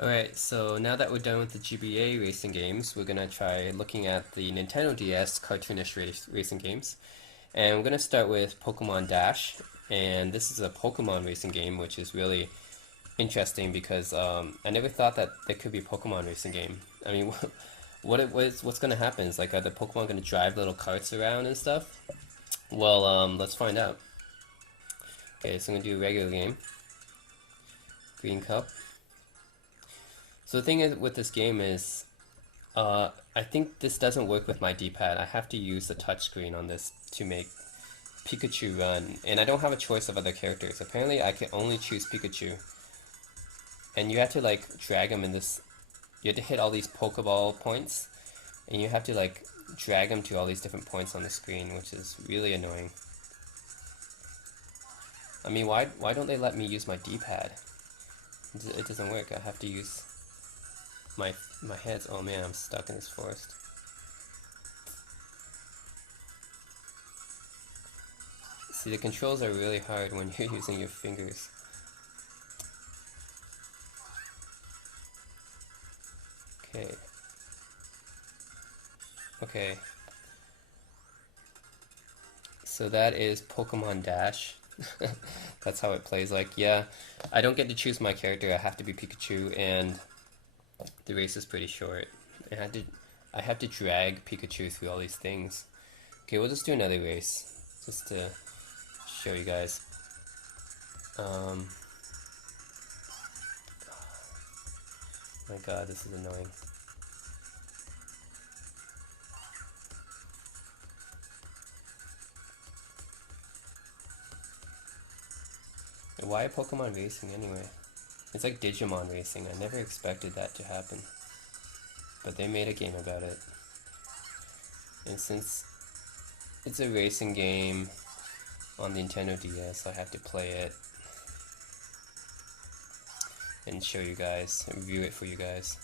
Alright, so now that we're done with the GBA racing games, we're gonna try looking at the Nintendo DS cartoonish racing games. And we're gonna start with Pokemon Dash, and this is a Pokemon racing game, which is really interesting because I never thought that there could be a Pokemon racing game. I mean, what's gonna happen? Is like, are the Pokemon gonna drive little carts around and stuff? Well, let's find out. Okay, so I'm gonna do a regular game. Green Cup. So the thing is with this game is, I think this doesn't work with my D-pad. I have to use the touchscreen on this to make Pikachu run, and I don't have a choice of other characters. Apparently, I can only choose Pikachu, and you have to like drag him in this. You have to hit all these Pokeball points, and you have to like drag him to all these different points on the screen, which is really annoying. I mean, why don't they let me use my D-pad? It doesn't work. I have to use my heads. Oh man, I'm stuck in this forest. See, the controls are really hard when you're using your fingers. Okay. Okay. So that is Pokemon Dash. That's how it plays. Like, yeah, I don't get to choose my character. I have to be Pikachu, and the race is pretty short. I have to drag Pikachu through all these things. Okay, we'll just do another race, just to show you guys. My God, this is annoying. Why Pokemon racing anyway? It's like Digimon racing. I never expected that to happen. But they made a game about it. And since it's a racing game on the Nintendo DS, I have to play it and show you guys, and review it for you guys.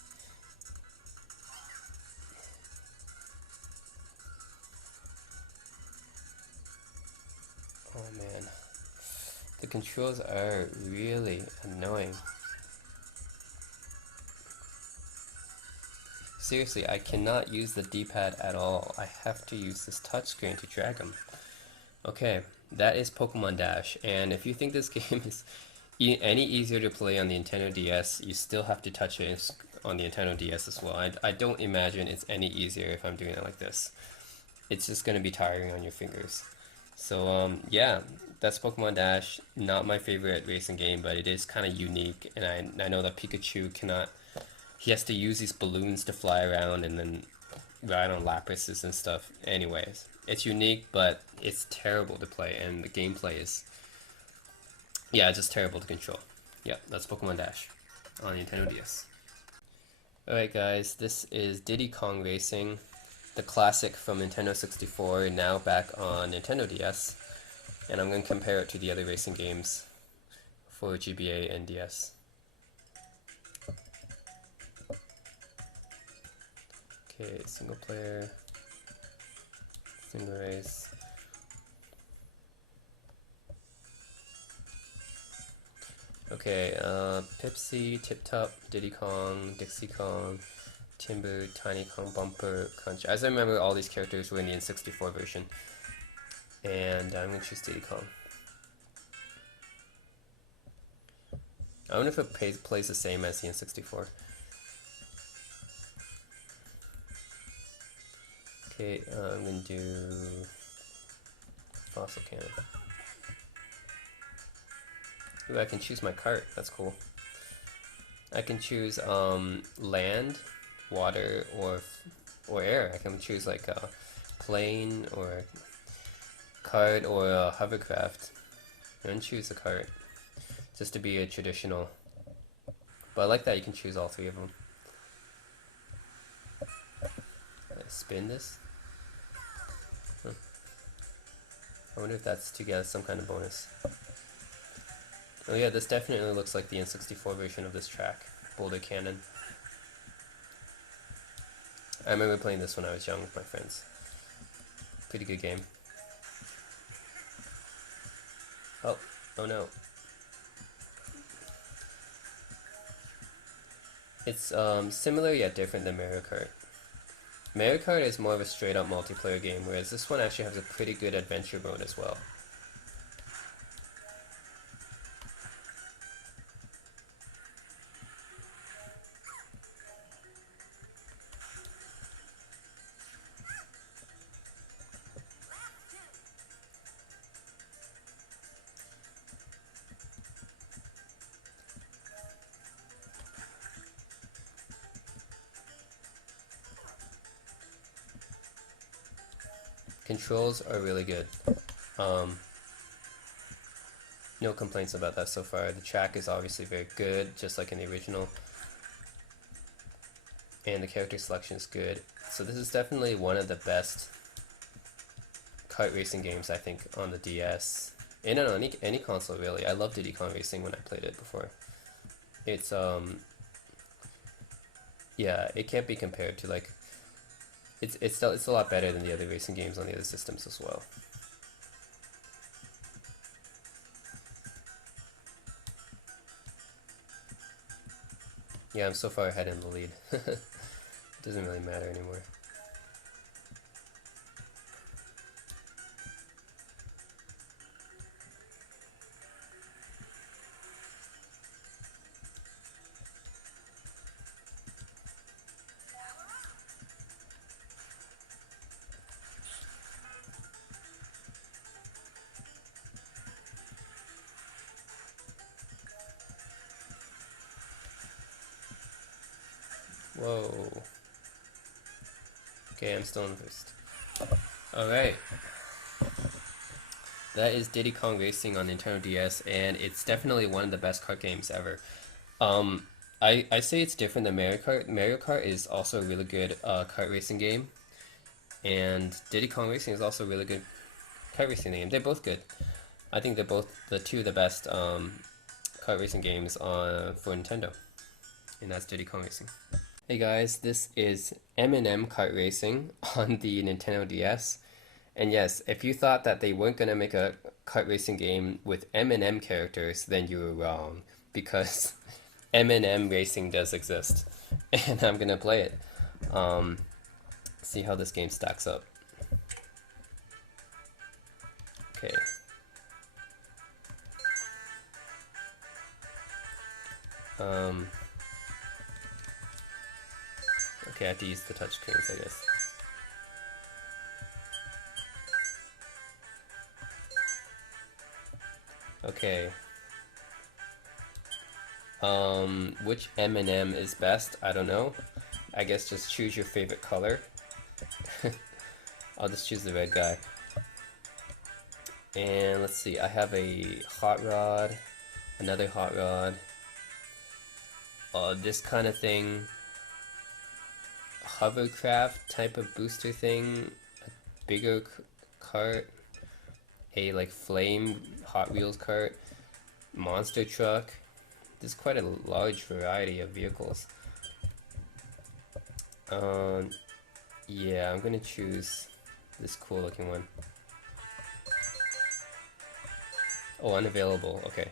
Oh man. The controls are really annoying. Seriously, I cannot use the D-pad at all. I have to use this touchscreen to drag them. Okay, that is Pokemon Dash, and if you think this game is any easier to play on the Nintendo DS, you still have to touch it on the Nintendo DS as well. I don't imagine it's any easier if I'm doing it like this. It's just going to be tiring on your fingers. So yeah, that's Pokemon Dash. Not my favorite racing game, but it is kind of unique, and I know that Pikachu cannot. He has to use these balloons to fly around and then ride on Lapises and stuff. Anyways, it's unique, but it's terrible to play, and the gameplay is, yeah, just terrible to control. Yeah, that's Pokemon Dash on Nintendo DS. Alright guys, this is Diddy Kong Racing, the classic from Nintendo 64, now back on Nintendo DS, and I'm going to compare it to the other racing games for GBA and DS. Okay, single player, single race. Okay, Pepsi, Tip Top, Diddy Kong, Dixie Kong, Timber, Tiny Kong, Bumper, Crunch. As I remember, all these characters were in the N64 version. And I'm going to choose Diddy Kong. I wonder if it plays the same as the N64. Okay, I'm going to do Fossil Cannon. Ooh, I can choose my cart. That's cool. I can choose land, water, or air. I can choose like a plane or cart or a hovercraft. I'm gonna choose the cart just to be a traditional. But I like that you can choose all three of them. Spin this. I wonder if that's to get some kind of bonus. Oh yeah, this definitely looks like the N64 version of this track, Boulder Cannon. I remember playing this when I was young with my friends. Pretty good game. Oh no. It's similar yet different than Mario Kart. Mario Kart is more of a straight up multiplayer game, whereas this one actually has a pretty good adventure mode as well. Controls are really good. Um, no complaints about that so far. The track is obviously very good, just like in the original. And the character selection is good. So this is definitely one of the best kart racing games, I think, on the DS. And on any console, really. I loved Diddy Kong Racing when I played it before. It's, yeah, it can't be compared to, like, it's a lot better than the other racing games on the other systems as well. Yeah, I'm so far ahead in the lead. It doesn't really matter anymore. Whoa. Okay, I'm still in first. Alright. That is Diddy Kong Racing on Nintendo DS, and it's definitely one of the best kart games ever. I say it's different than Mario Kart. Mario Kart is also a really good kart racing game, and Diddy Kong Racing is also a really good kart racing game. They're both good. I think they're both the two of the best kart racing games for Nintendo, and that's Diddy Kong Racing. Hey guys, this is M&M Kart Racing on the Nintendo DS. And yes, if you thought that they weren't going to make a kart racing game with M&M characters, then you were wrong. Because M&M Racing does exist. And I'm going to play it. See how this game stacks up. Okay. Okay, I have to use the touchscreens, I guess. Okay. Which M&M is best? I don't know. I guess just choose your favorite color. I'll just choose the red guy. And let's see, I have a hot rod, another hot rod, this kind of thing, hovercraft type of booster thing, a bigger cart, a like flame Hot Wheels cart, monster truck. There's quite a large variety of vehicles. Yeah, I'm gonna choose this cool looking one. Oh, unavailable, okay.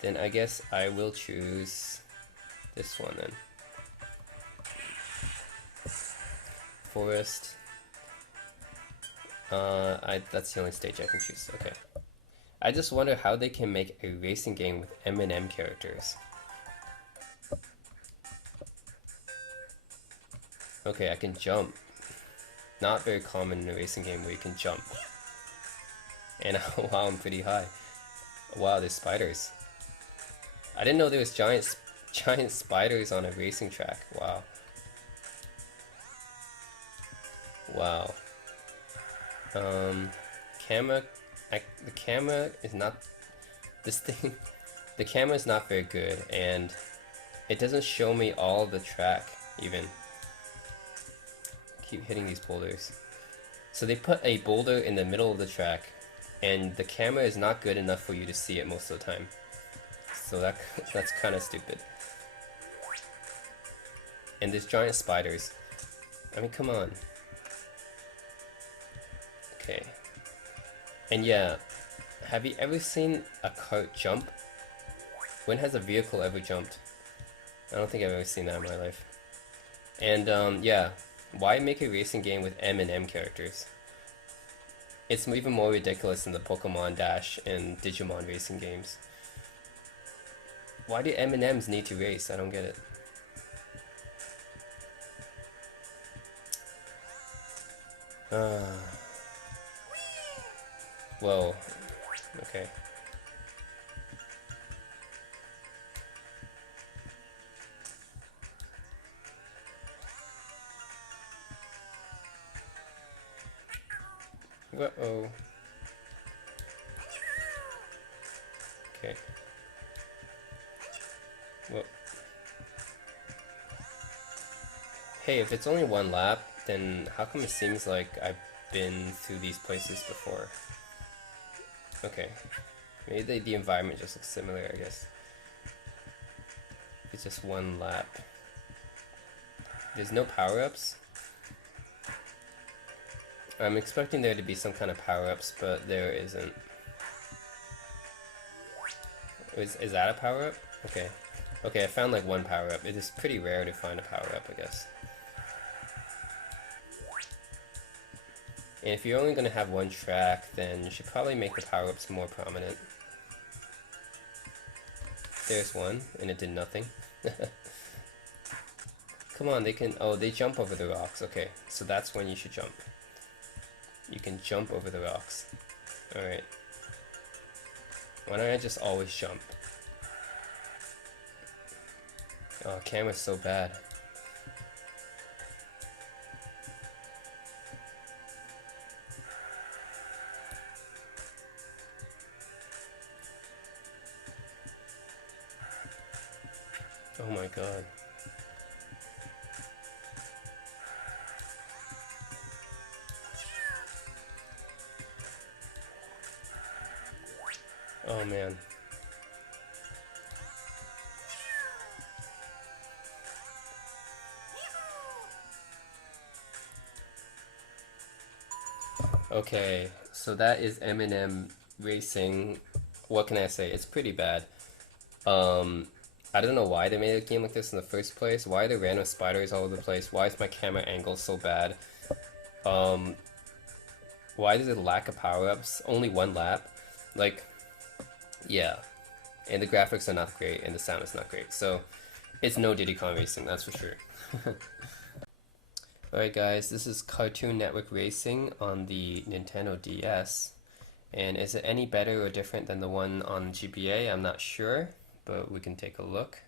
Then I guess I will choose this one then. Forest. That's the only stage I can choose, okay. I just wonder how they can make a racing game with M&M characters. Okay, I can jump. Not very common in a racing game where you can jump. And wow, I'm pretty high. Wow, there's spiders. I didn't know there was giant spiders on a racing track. Wow. Wow. Camera. The camera is not. This thing. The camera is not very good, and it doesn't show me all the track even. Keep hitting these boulders. So they put a boulder in the middle of the track, and the camera is not good enough for you to see it most of the time. So that's kind of stupid. And there's giant spiders. I mean, come on. Okay. And yeah, Have you ever seen a cart jump? When has a vehicle ever jumped? I don't think I've ever seen that in my life. And yeah, why make a racing game with M&M characters? It's even more ridiculous than the Pokemon Dash and Digimon racing games. Why do M&Ms need to race? I don't get it. Whoa. Okay. Uh-oh. Okay. Well, hey, if it's only one lap, then how come it seems like I've been through these places before? Okay. Maybe the environment just looks similar, I guess. It's just one lap. There's no power-ups? I'm expecting there to be some kind of power-ups, but there isn't. Is that a power-up? Okay. Okay, I found like one power-up. It is pretty rare to find a power-up, I guess. And if you're only going to have one track, then you should probably make the power-ups more prominent. There's one, and it did nothing. Come on, they can... Oh, they jump over the rocks. Okay, so that's when you should jump. You can jump over the rocks. Alright. Why don't I just always jump? Oh, camera's so bad. Oh my god. Oh man. Okay, so that is M&M Racing. What can I say? It's pretty bad. I don't know why they made a game like this in the first place. Why are there random spiders all over the place? Why is my camera angle so bad? Why does it lack of power-ups? Only one lap? Like, yeah. And the graphics are not great, and the sound is not great. So, it's no Diddy Kong Racing, that's for sure. Alright guys, this is Cartoon Network Racing on the Nintendo DS. And is it any better or different than the one on GBA? I'm not sure, but we can take a look.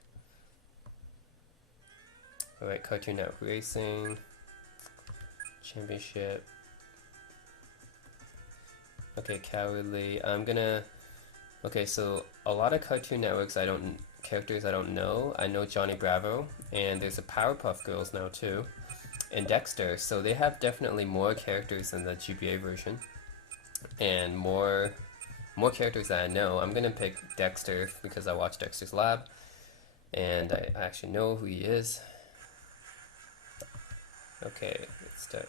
Alright, Cartoon Network Racing, Championship. Okay, Cowardly. Okay, so a lot of Cartoon Networks characters I don't know. I know Johnny Bravo, and there's a Powerpuff Girls now too, and Dexter. So they have definitely more characters than the GBA version, and more characters that I know. I'm gonna pick Dexter because I watched Dexter's Lab, and I actually know who he is. Okay, let's start.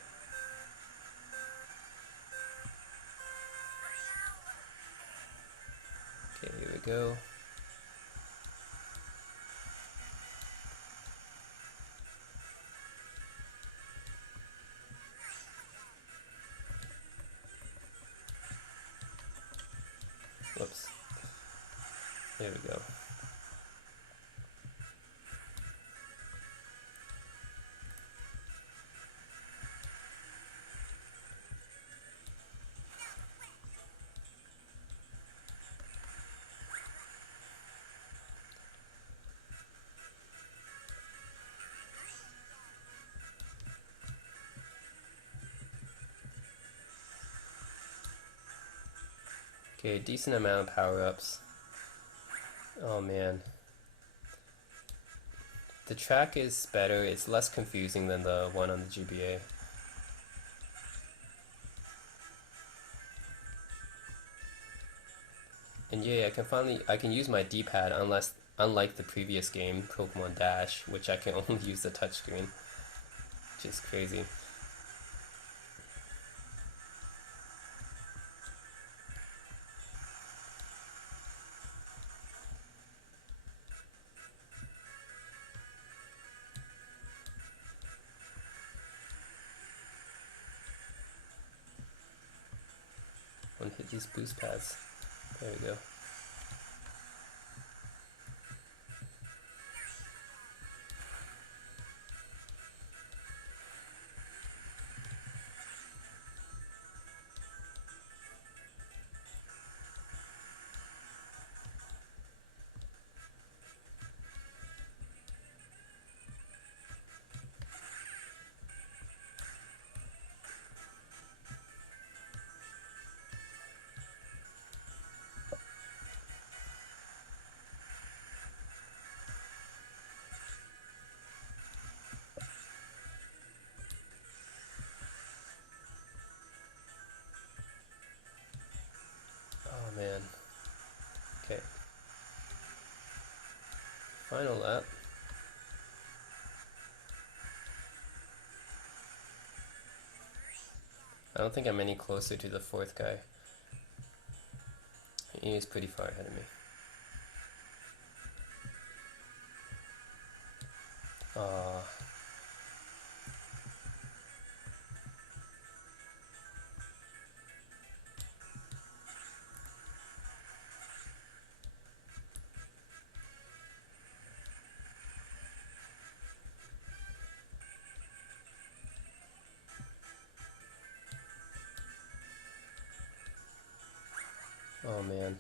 Okay, here we go. Whoops. There we go. Okay, decent amount of power-ups. Oh man. The track is better, it's less confusing than the one on the GBA. And yeah, I can use my D-pad unlike the previous game, Pokemon Dash, which I can only use the touchscreen, which is crazy. hit these boost pads. There we go. Oh man. Okay. Final lap. I don't think I'm any closer to the fourth guy. He is pretty far ahead of me. Aw. Oh man.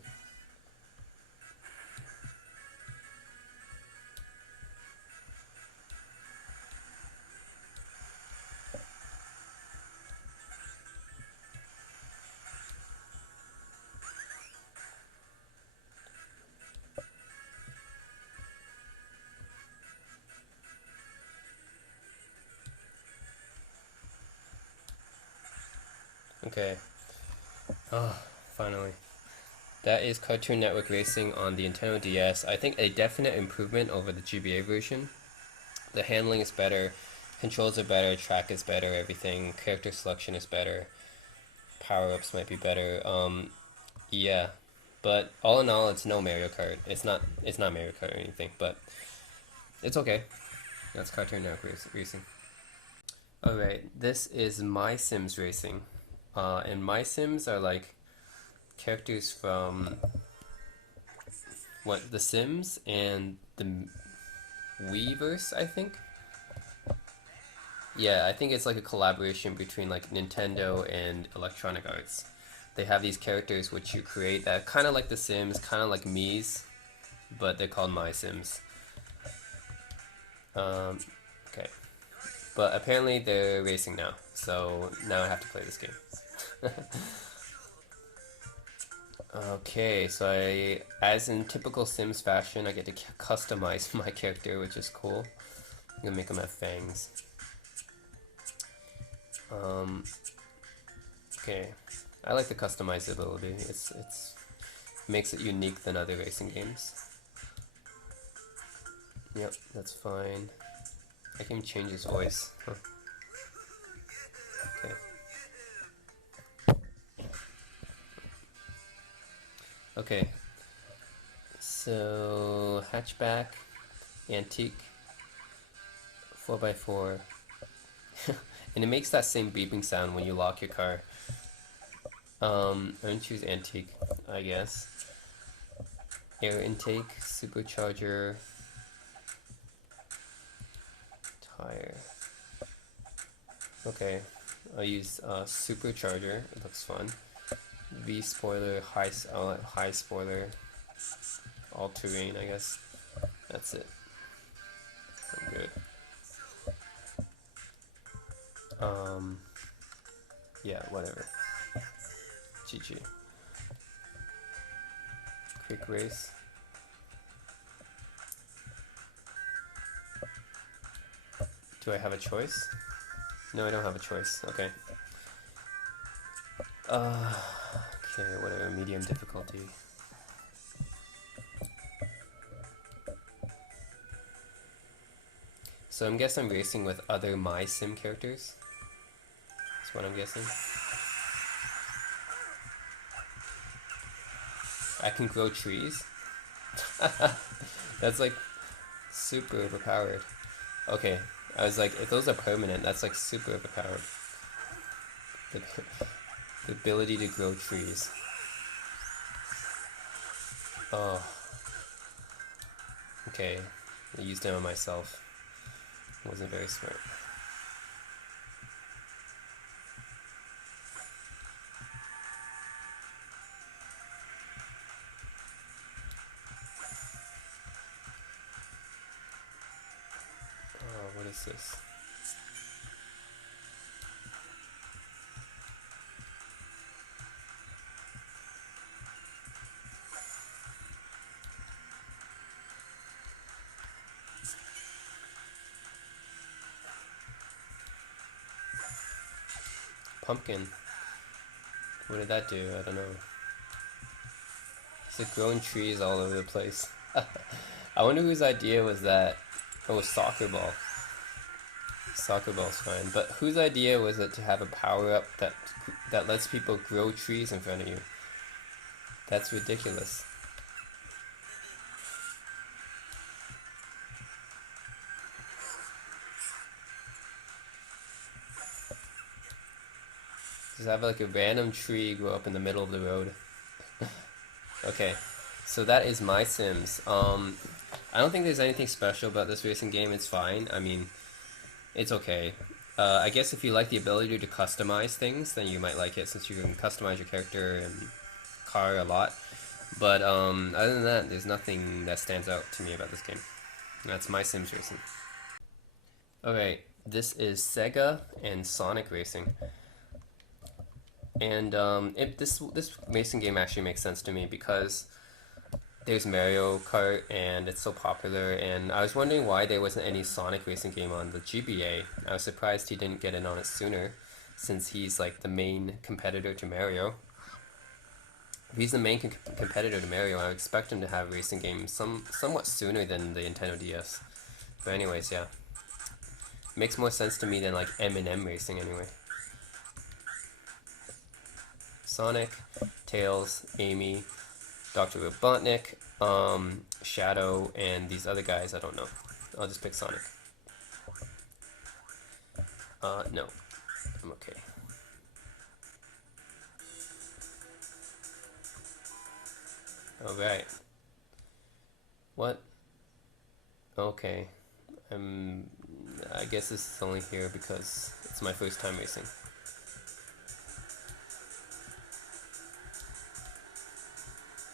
Okay. Oh, finally. That is Cartoon Network Racing on the Nintendo DS. I think a definite improvement over the GBA version. The handling is better, controls are better, track is better, everything, character selection is better, power-ups might be better. Yeah. But all in all, it's no Mario Kart. It's not Mario Kart or anything, but it's okay. That's Cartoon Network Racing. Alright, this is My Sims Racing. And My Sims are like characters from The Sims and the Weverse, I think. Yeah, I think it's like a collaboration between like Nintendo and Electronic Arts. They have these characters which you create that kind of like The Sims, kind of like Mii's, but they're called My Sims. Okay. But apparently they're racing now, so now I have to play this game. Okay, so as in typical Sims fashion, I get to customize my character, which is cool. I'm gonna make him have fangs. Okay, I like the customizability. It's makes it unique than other racing games. Yep, that's fine. I can change his voice. Huh. Okay. Okay. So hatchback, antique, 4x4, and it makes that same beeping sound when you lock your car. I'm gonna choose antique, I guess. Air intake, supercharger, tire. Okay, I'll use supercharger. It looks fun. V spoiler, high spoiler, all terrain. I guess that's it. I'm good. Yeah, whatever. GG. Quick race. Do I have a choice? No, I don't have a choice. Okay. Okay, whatever. Medium difficulty. So I'm guessing I'm racing with other My Sim characters. That's what I'm guessing. I can grow trees. That's like super overpowered. Okay, I was like, if those are permanent, that's like super overpowered. The The ability to grow trees. Oh. Okay. I used them on myself. Wasn't very smart. Oh, what is this? Pumpkin. What did that do? I don't know. It's like growing trees all over the place. I wonder whose idea was that. Oh, soccer ball. Soccer ball's fine, but whose idea was it to have a power-up that lets people grow trees in front of you? That's ridiculous. Just have like a random tree grow up in the middle of the road. Okay, so that is My Sims. I don't think there's anything special about this racing game. It's fine. I mean, it's okay. I guess if you like the ability to customize things, then you might like it since you can customize your character and car a lot. But other than that, there's nothing that stands out to me about this game. That's My Sims Racing. Okay, this is Sega and Sonic Racing. And this racing game actually makes sense to me because there's Mario Kart and it's so popular, and I was wondering why there wasn't any Sonic racing game on the GBA. I was surprised he didn't get in on it sooner, since he's like the main competitor to Mario. If he's the main competitor to Mario, I would expect him to have racing games somewhat sooner than the Nintendo DS. But anyways, yeah. Makes more sense to me than like M&M racing anyway. Sonic, Tails, Amy, Dr. Robotnik, Shadow, and these other guys, I don't know. I'll just pick Sonic. No. I'm okay. Alright. What? Okay. I guess this is only here because it's my first time racing.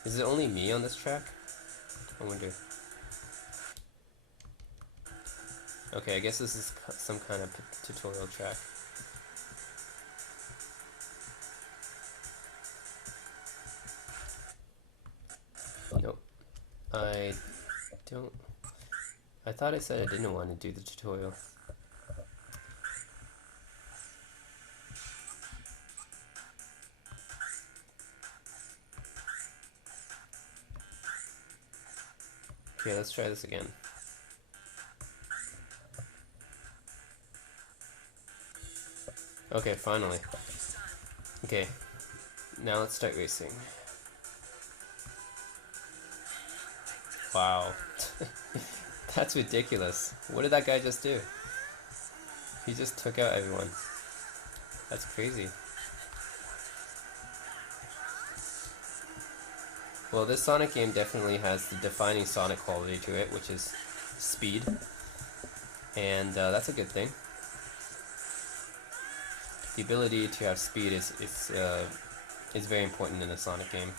Is it only me on this track? I wonder. Okay, I guess this is some kind of tutorial track. Nope. I don't... I thought I said I didn't want to do the tutorial. Okay, let's try this again. Okay, finally. Okay, now let's start racing. Wow. That's ridiculous. What did that guy just do? He just took out everyone. That's crazy. Well, this Sonic game definitely has the defining Sonic quality to it, which is speed. And that's a good thing. The ability to have speed is very important in a Sonic game.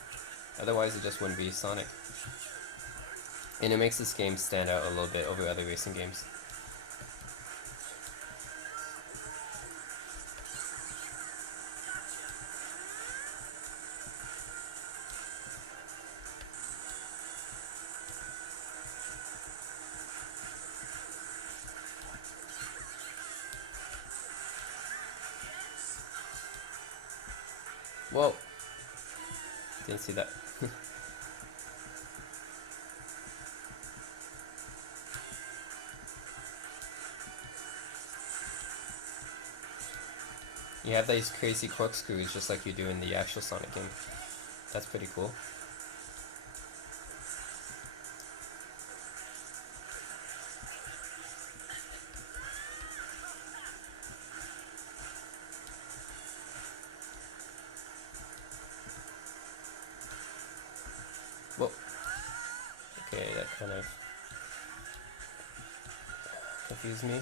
Otherwise, it just wouldn't be Sonic. And it makes this game stand out a little bit over other racing games. Whoa! Didn't see that. You have these crazy corkscrews just like you do in the actual Sonic game. That's pretty cool. Whoa. Okay, that kind of confused me.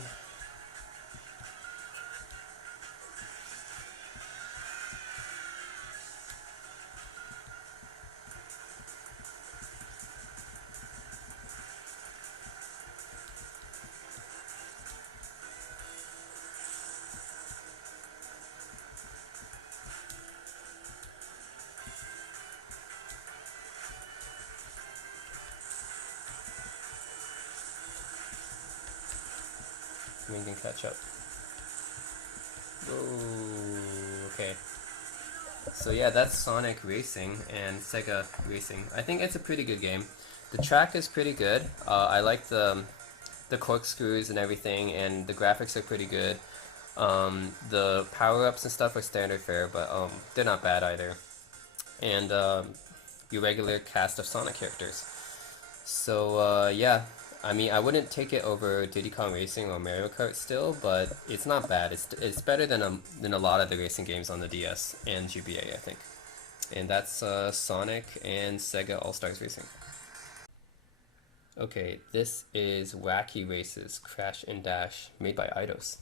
We can catch up. Whoa, okay. So yeah, that's Sonic Racing and Sega Racing. I think it's a pretty good game. The track is pretty good. I like the corkscrews and everything, and the graphics are pretty good. The power-ups and stuff are standard fare, but they're not bad either. And your regular cast of Sonic characters. So yeah, I mean, I wouldn't take it over Diddy Kong Racing or Mario Kart still, but it's not bad. It's better than a lot of the racing games on the DS and GBA, I think. And that's Sonic and Sega All Stars Racing. Okay, this is Wacky Races Crash and Dash, made by Eidos,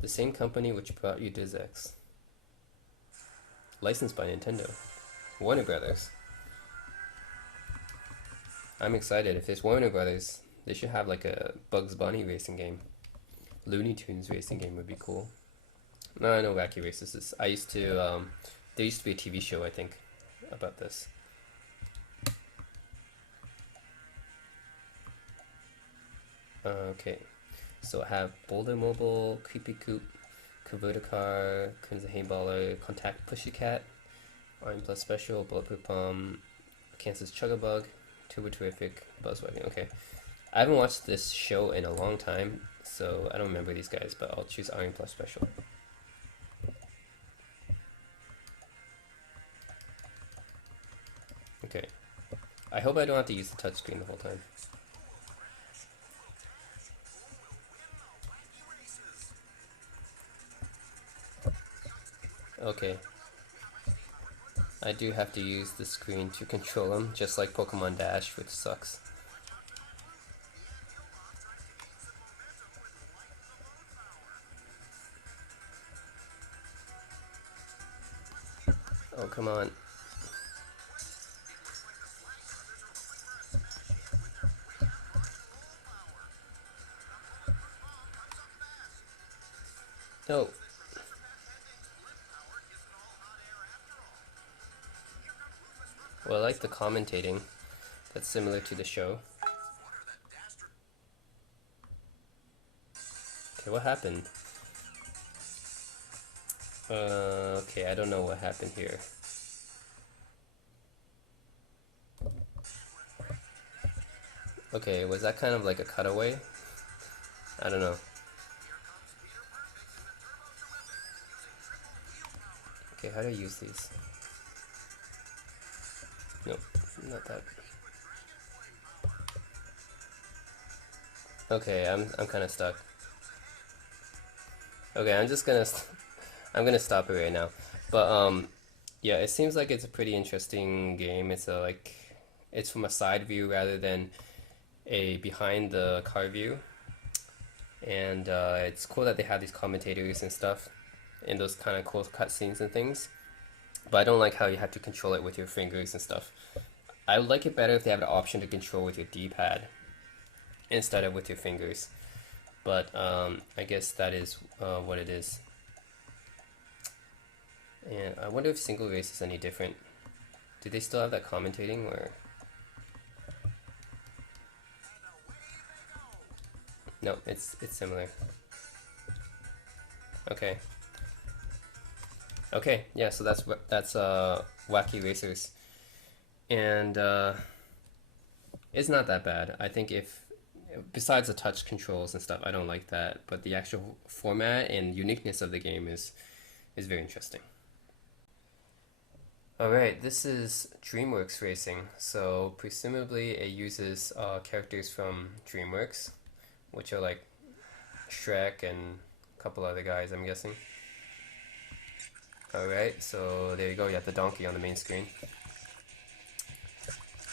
the same company which brought you DizX. Licensed by Nintendo, Warner Brothers. I'm excited. If it's Warner Brothers, they should have like a Bugs Bunny racing game. Looney Tunes racing game would be cool. No, I know Wacky Races is. I used to, there used to be a TV show, I think, about this. Okay, so I have Boulder Mobile, Creepy Coop, Kubota Car, Crimson Hayballer, Contact Pussycat, Iron Plus Special, Bulletproof Bomb, Kansas Chuggabug, Turbo Terrific, Buzzwagon. Okay, I haven't watched this show in a long time, so I don't remember these guys, but I'll choose Iron Plus Special. Okay, I hope I don't have to use the touchscreen the whole time. Okay, I do have to use the screen to control them, just like Pokemon Dash, which sucks. Oh, come on. No. Well, I like the commentating. That's similar to the show. Okay, what happened? Okay, I don't know what happened here. Okay, was that kind of like a cutaway? I don't know. Okay, how do I use these? Nope, not that. Okay, I'm kind of stuck. Okay, I'm gonna stop it right now. But yeah, it seems like it's a pretty interesting game. It's from a side view rather than a behind the car view, and it's cool that they have these commentators and stuff, and those kind of cool cutscenes and things. But I don't like how you have to control it with your fingers and stuff. I would like it better if they have the option to control with your D-pad instead of with your fingers. But I guess that is what it is. And I wonder if single race is any different. Do they still have that commentating, or? No, it's similar. Okay. Okay, yeah, so that's Wacky Racers. And it's not that bad. I think besides the touch controls and stuff, I don't like that, but the actual format and uniqueness of the game is very interesting. Alright, this is DreamWorks Racing. So presumably it uses characters from DreamWorks, which are like Shrek and a couple other guys, I'm guessing. Alright, so there you go, you have the donkey on the main screen.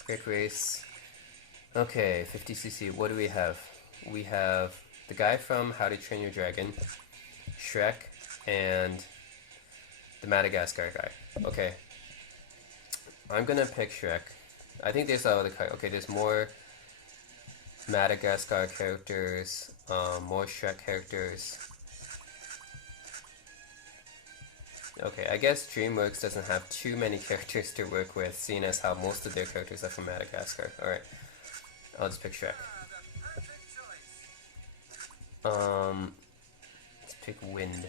Rick Race. Okay, 50cc. What do we have? We have the guy from How to Train Your Dragon, Shrek, and the Madagascar guy. Okay, I'm gonna pick Shrek. I think there's other okay, there's more Madagascar characters, more Shrek characters. Okay, I guess DreamWorks doesn't have too many characters to work with, seeing as how most of their characters are from Madagascar. Alright, I'll just pick Shrek. Let's pick Wind.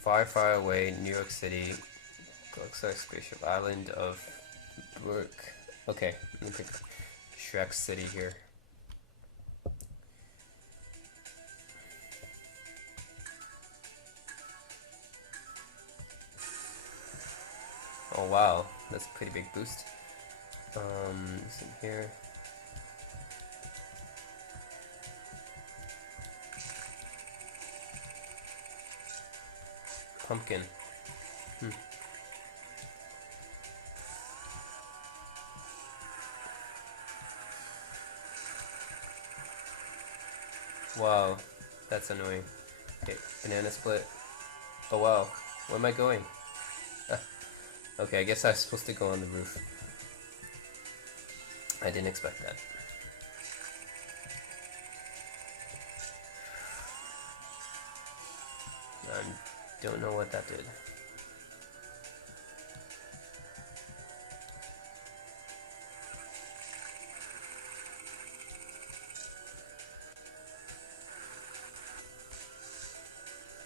Far, far away, New York City, Glucksar Spaceship Island of Brook. Okay, let me pick Shrek City here. Oh wow, that's a pretty big boost. It's in here. Pumpkin. Wow, that's annoying. Okay, banana split. Oh wow, where am I going? Okay, I guess I was supposed to go on the roof. I didn't expect that. I don't know what that did.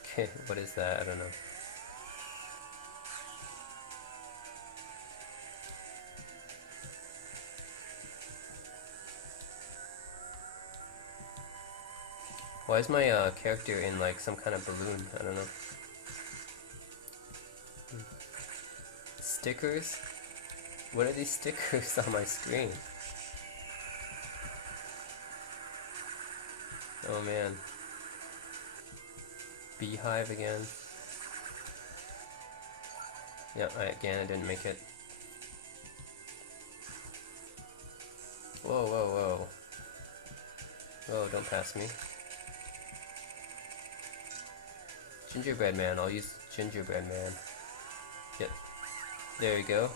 Okay, what is that? I don't know. Why is my character in like some kind of balloon? I don't know. Stickers? What are these stickers on my screen? Oh man. Beehive again. Yeah, again I didn't make it. Whoa, whoa, whoa. Whoa, don't pass me. Gingerbread man, I'll use gingerbread man. Yep. There we go.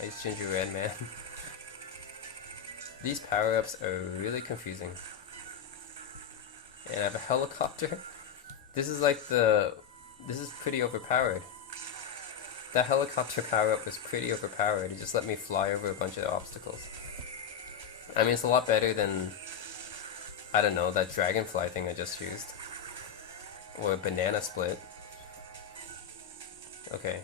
I use gingerbread man. These power-ups are really confusing. And I have a helicopter. This is like this is pretty overpowered. That helicopter power-up was pretty overpowered. It just let me fly over a bunch of obstacles. I mean, it's a lot better than, I don't know, that dragonfly thing I just used. Or a banana split. Okay.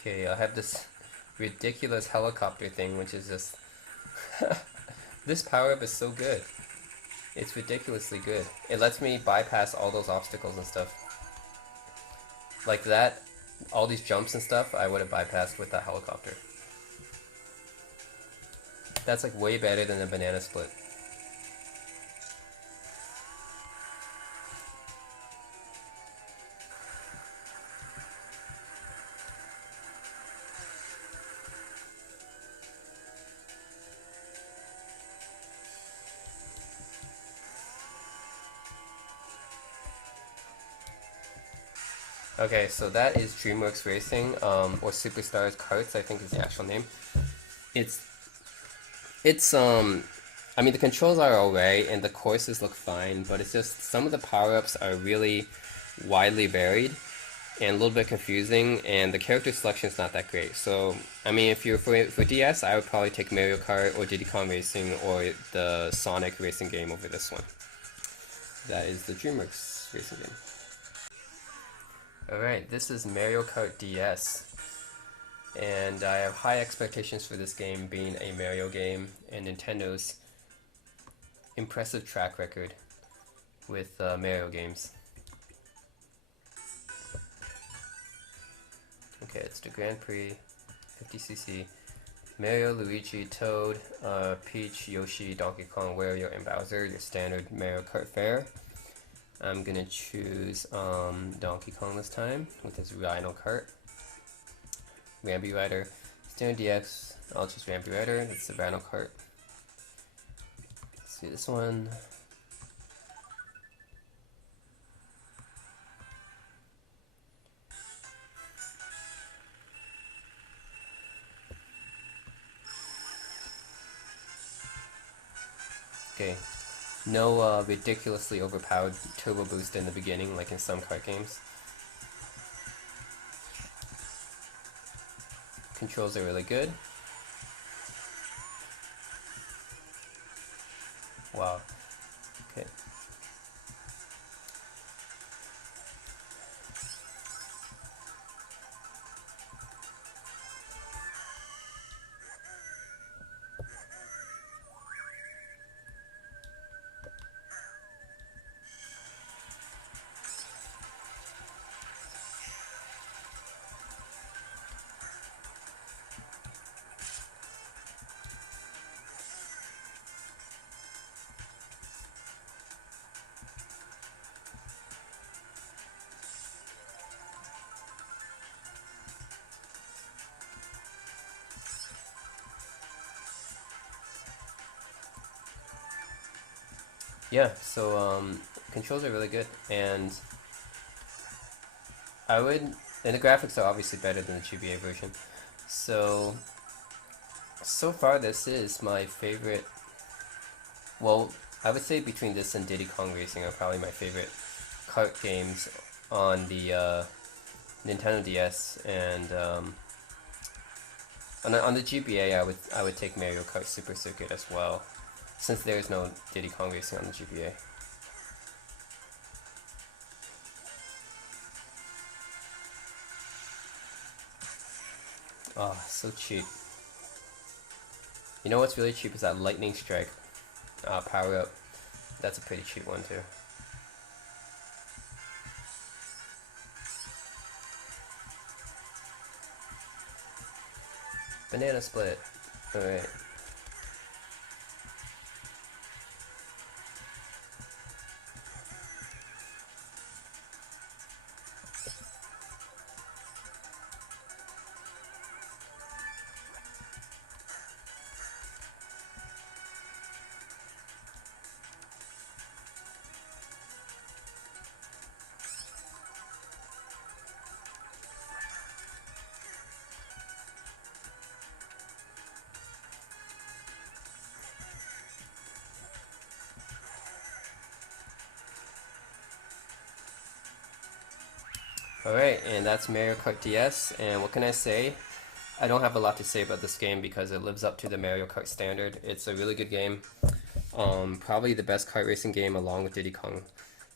Okay, I have this ridiculous helicopter thing, which is just... This power-up is so good. It's ridiculously good. It lets me bypass all those obstacles and stuff. Like that, all these jumps and stuff, I would have bypassed with that helicopter. That's like way better than a banana split. Okay, so that is DreamWorks Racing, or Superstars Karts, I think is the actual name. I mean, the controls are alright, and the courses look fine, but it's just, some of the power-ups are really widely varied, and a little bit confusing, and the character selection is not that great. So, I mean, if you're for DS, I would probably take Mario Kart, or Diddy Kong Racing, or the Sonic Racing game over this one. That is the DreamWorks Racing game. Alright, this is Mario Kart DS, and I have high expectations for this game being a Mario game and Nintendo's impressive track record with Mario games. Coaster Grand Prix, 50cc, Mario, Luigi, Toad, Peach, Yoshi, Donkey Kong, Wario, and Bowser, your standard Mario Kart fare. I'm gonna choose Donkey Kong this time with his Rhino Kart. Rambi Rider, standard DX, I'll choose Rambi Rider, that's the Rhino Kart. Let's do this one. Okay, no ridiculously overpowered turbo boost in the beginning like in some kart games. Controls are really good. Wow. Okay. Yeah, so controls are really good, and and the graphics are obviously better than the GBA version. So far this is my favorite, well, I would say between this and Diddy Kong Racing are probably my favorite kart games on the Nintendo DS, and on the GBA I would take Mario Kart Super Circuit as well, since there is no Diddy Kong Racing on the GBA. Oh, so cheap. You know what's really cheap is that Lightning Strike power up. That's a pretty cheap one too. Banana Split. Alright. Alright, and that's Mario Kart DS, and what can I say? I don't have a lot to say about this game because it lives up to the Mario Kart standard. It's a really good game. Probably the best kart racing game along with Diddy Kong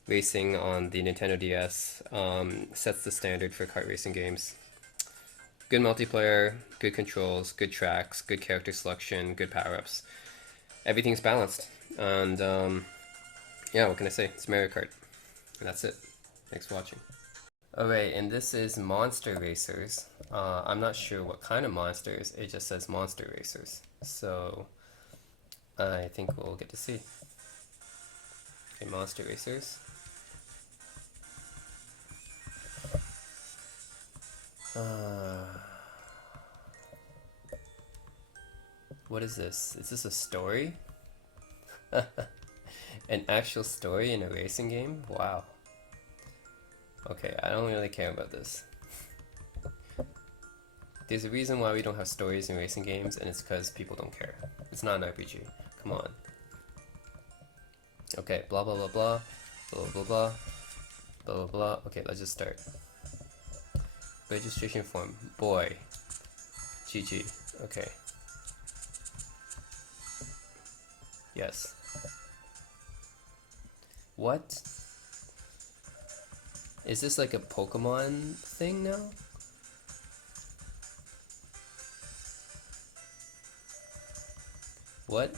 Racing on the Nintendo DS. Sets the standard for kart racing games. Good multiplayer, good controls, good tracks, good character selection, good power-ups. Everything's balanced. And yeah, what can I say? It's Mario Kart. And that's it. Thanks for watching. Alright, and this is Monster Racers. I'm not sure what kind of monsters, it just says Monster Racers. So, I think we'll get to see. Okay, Monster Racers. What is this? Is this a story? An actual story in a racing game? Wow. Okay, I don't really care about this. There's a reason why we don't have stories in racing games, and it's because people don't care. It's not an RPG. Come on. Okay, blah blah blah blah, blah blah blah, blah blah blah. Okay, let's just start. Registration form. Boy. GG. Okay. Yes. What? Is this like a Pokemon thing now? What?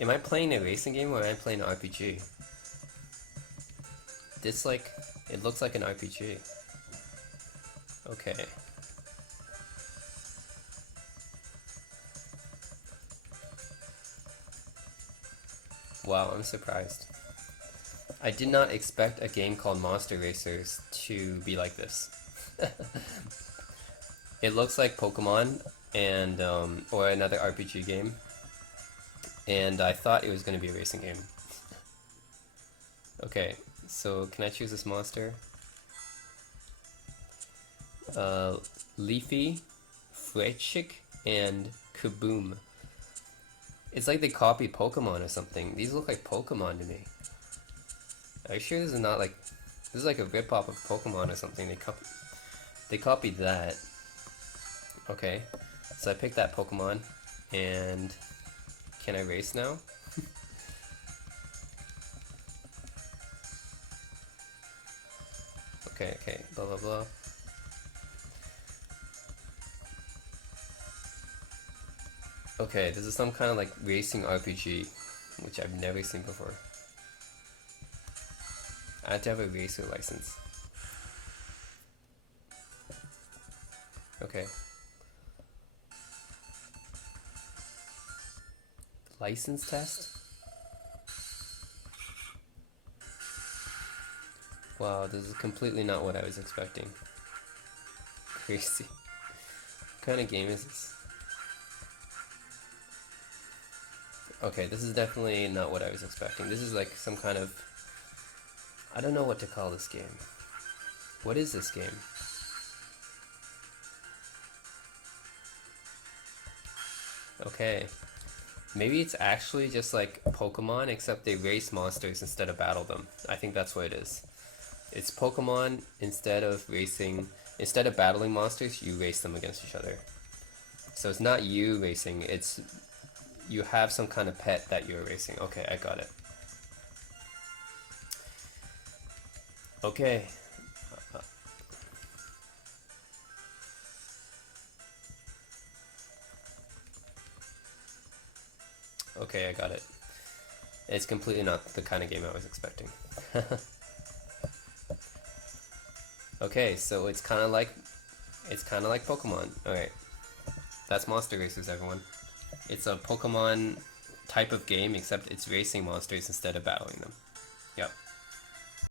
Am I playing a racing game or am I playing an RPG? This like, it looks like an RPG. Okay. Wow, I'm surprised. I did not expect a game called Monster Racers to be like this. It looks like Pokemon and or another RPG game, and I thought it was going to be a racing game. Okay, so can I choose this monster? Leafy, Fletchik, and Kaboom. It's like they copied Pokemon or something. These look like Pokemon to me. Are you sure this is not like... This is like a rip-off of Pokemon or something. They copied that. Okay, so I picked that Pokemon, and can I race now? Okay, blah blah blah. Okay, this is some kind of like racing RPG, which I've never seen before. I have to have a racer license. Okay. License test? Wow, this is completely not what I was expecting. Crazy. What kind of game is this? Okay, this is definitely not what I was expecting. This is like some kind of... I don't know what to call this game. What is this game? Okay. Maybe it's actually just like Pokemon, except they race monsters instead of battle them. I think that's what it is. It's Pokemon, instead of battling monsters, you race them against each other. So it's not you racing, it's you have some kind of pet that you're racing. Okay, I got it. Okay. Okay, I got it. It's completely not the kind of game I was expecting. Okay, so it's kind of like Pokemon. Alright. That's Monster Racers, everyone. It's a Pokemon type of game, except it's racing monsters instead of battling them.